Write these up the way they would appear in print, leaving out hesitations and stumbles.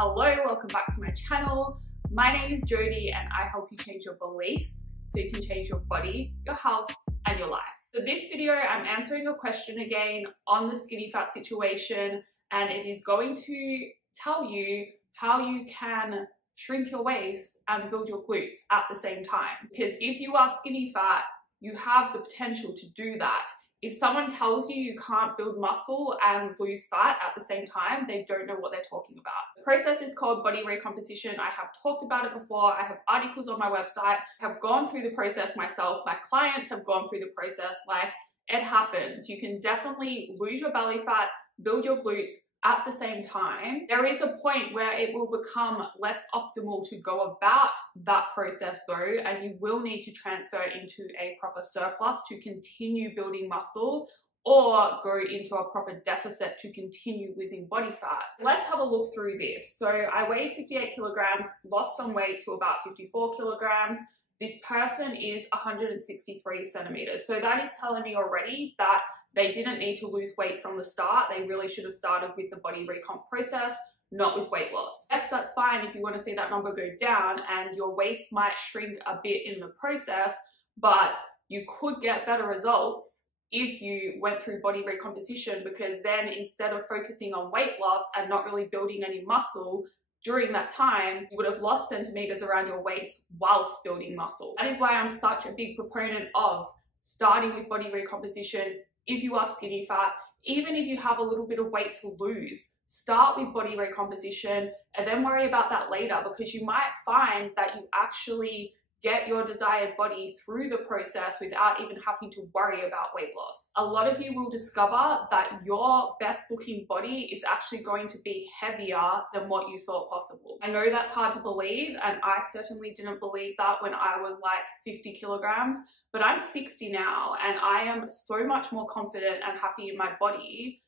Hello, welcome back to my channel. My name is Jodie and I help you change your beliefs so you can change your body, your health, and your life. For this video, I'm answering a question again on the skinny fat situation, and it is going to tell you how you can shrink your waist and build your glutes at the same time. Because if you are skinny fat, you have the potential to do that. If someone tells you you can't build muscle and lose fat at the same time, they don't know what they're talking about. The process is called body recomposition. I have talked about it before. I have articles on my website. I have gone through the process myself. My clients have gone through the process. Like, it happens. You can definitely lose your belly fat, build your glutes at the same time. There is a point where it will become less optimal to go about that process though, and you will need to transfer into a proper surplus to continue building muscle, or go into a proper deficit to continue losing body fat. Let's have a look through this. So I weighed 58 kilograms, lost some weight to about 54 kilograms. This person is 163 centimeters. So that is telling me already that they didn't need to lose weight from the start. They really should have started with the body recomp process, not with weight loss. Yes, that's fine if you want to see that number go down and your waist might shrink a bit in the process, but you could get better results if you went through body recomposition, because then instead of focusing on weight loss and not really building any muscle during that time, you would have lost centimeters around your waist whilst building muscle. That is why I'm such a big proponent of starting with body recomposition. If you are skinny fat, even if you have a little bit of weight to lose, start with body recomposition and then worry about that later, because you might find that you actually get your desired body through the process without even having to worry about weight loss. A lot of you will discover that your best looking body is actually going to be heavier than what you thought possible. I know that's hard to believe, and I certainly didn't believe that when I was like 50 kilograms. But I'm 60 now and I am so much more confident and happy in my body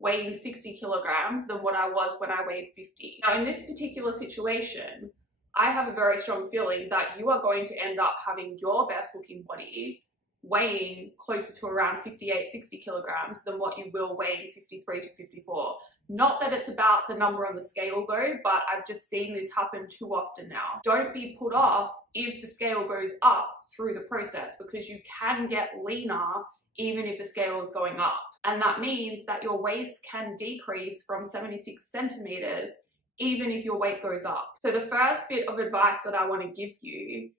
weighing 60 kilograms than what I was when I weighed 50. Now in this particular situation, I have a very strong feeling that you are going to end up having your best looking body weighing closer to around 58, 60 kilograms than what you will weighing 53 to 54. Not that it's about the number on the scale though, but I've just seen this happen too often now. Don't be put off if the scale goes up through the process, because you can get leaner even if the scale is going up. And that means that your waist can decrease from 76 centimeters even if your weight goes up. So the first bit of advice that I want to give you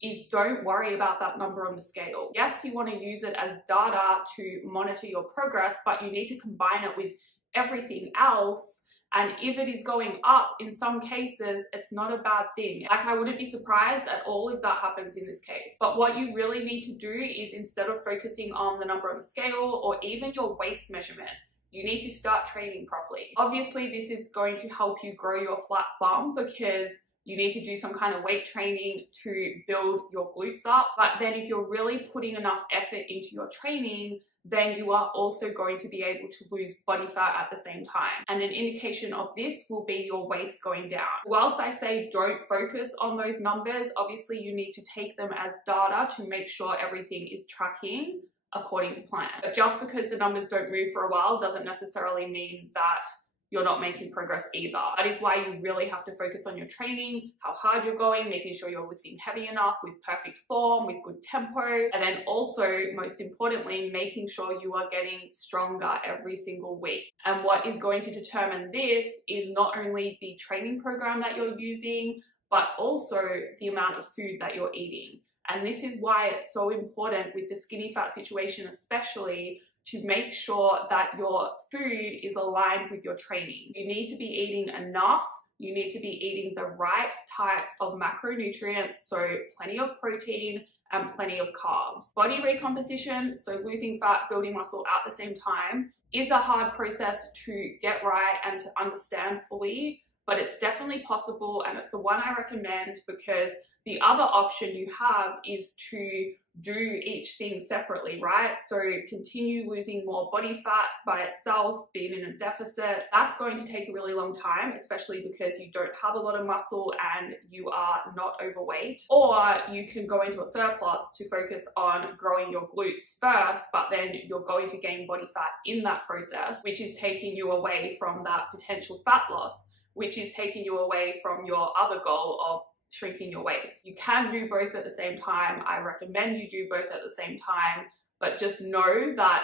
is don't worry about that number on the scale. Yes, you want to use it as data to monitor your progress, but you need to combine it with everything else. And if it is going up in some cases, it's not a bad thing. Like, I wouldn't be surprised at all if that happens in this case. But what you really need to do is, instead of focusing on the number on the scale or even your waist measurement, you need to start training properly. Obviously, this is going to help you grow your flat bum because you need to do some kind of weight training to build your glutes up. But then if you're really putting enough effort into your training, then you are also going to be able to lose body fat at the same time. And an indication of this will be your waist going down. Whilst I say don't focus on those numbers, obviously you need to take them as data to make sure everything is tracking according to plan. But just because the numbers don't move for a while doesn't necessarily mean that you're not making progress either. That is why you really have to focus on your training, how hard you're going, making sure you're lifting heavy enough with perfect form, with good tempo, and then also, most importantly, making sure you are getting stronger every single week. And what is going to determine this is not only the training program that you're using, but also the amount of food that you're eating. And this is why it's so important with the skinny fat situation especially, to make sure that your food is aligned with your training. You need to be eating enough. You need to be eating the right types of macronutrients, so plenty of protein and plenty of carbs. Body recomposition, so losing fat, building muscle at the same time, is a hard process to get right and to understand fully, but it's definitely possible, and it's the one I recommend, because the other option you have is to do each thing separately, right? So continue losing more body fat by itself, being in a deficit. That's going to take a really long time, especially because you don't have a lot of muscle and you are not overweight. Or you can go into a surplus to focus on growing your glutes first, but then you're going to gain body fat in that process, which is taking you away from that potential fat loss. which is taking you away from your other goal of shrinking your waist. You can do both at the same time. I recommend you do both at the same time, but just know that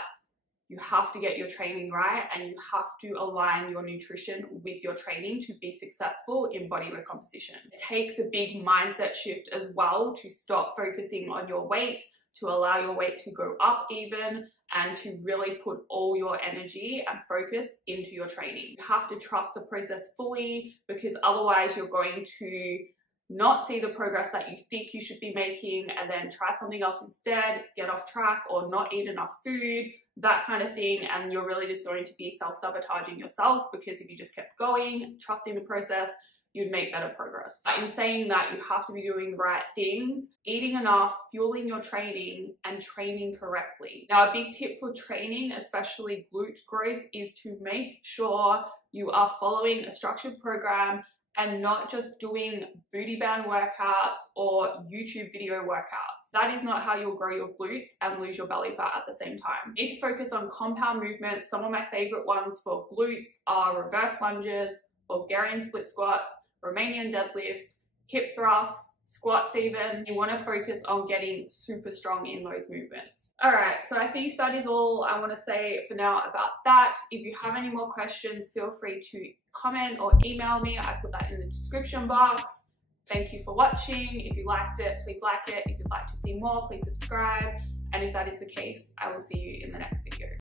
you have to get your training right and you have to align your nutrition with your training to be successful in body recomposition. It takes a big mindset shift as well to stop focusing on your weight, to allow your weight to go up even, and to really put all your energy and focus into your training. You have to trust the process fully, because otherwise you're going to not see the progress that you think you should be making and then try something else instead, get off track, or not eat enough food, that kind of thing, and you're really just going to be self-sabotaging yourself, because if you just kept going, trusting the process, you'd make better progress. But in saying that, you have to be doing the right things, eating enough, fueling your training, and training correctly. Now, a big tip for training, especially glute growth, is to make sure you are following a structured program and not just doing booty band workouts or YouTube video workouts. That is not how you'll grow your glutes and lose your belly fat at the same time. You need to focus on compound movements. Some of my favorite ones for glutes are reverse lunges, Bulgarian split squats, Romanian deadlifts, hip thrusts, squats even. You want to focus on getting super strong in those movements. Alright, so I think that is all I want to say for now about that. If you have any more questions, feel free to comment or email me. I put that in the description box. Thank you for watching. If you liked it, please like it. If you'd like to see more, please subscribe. And if that is the case, I will see you in the next video.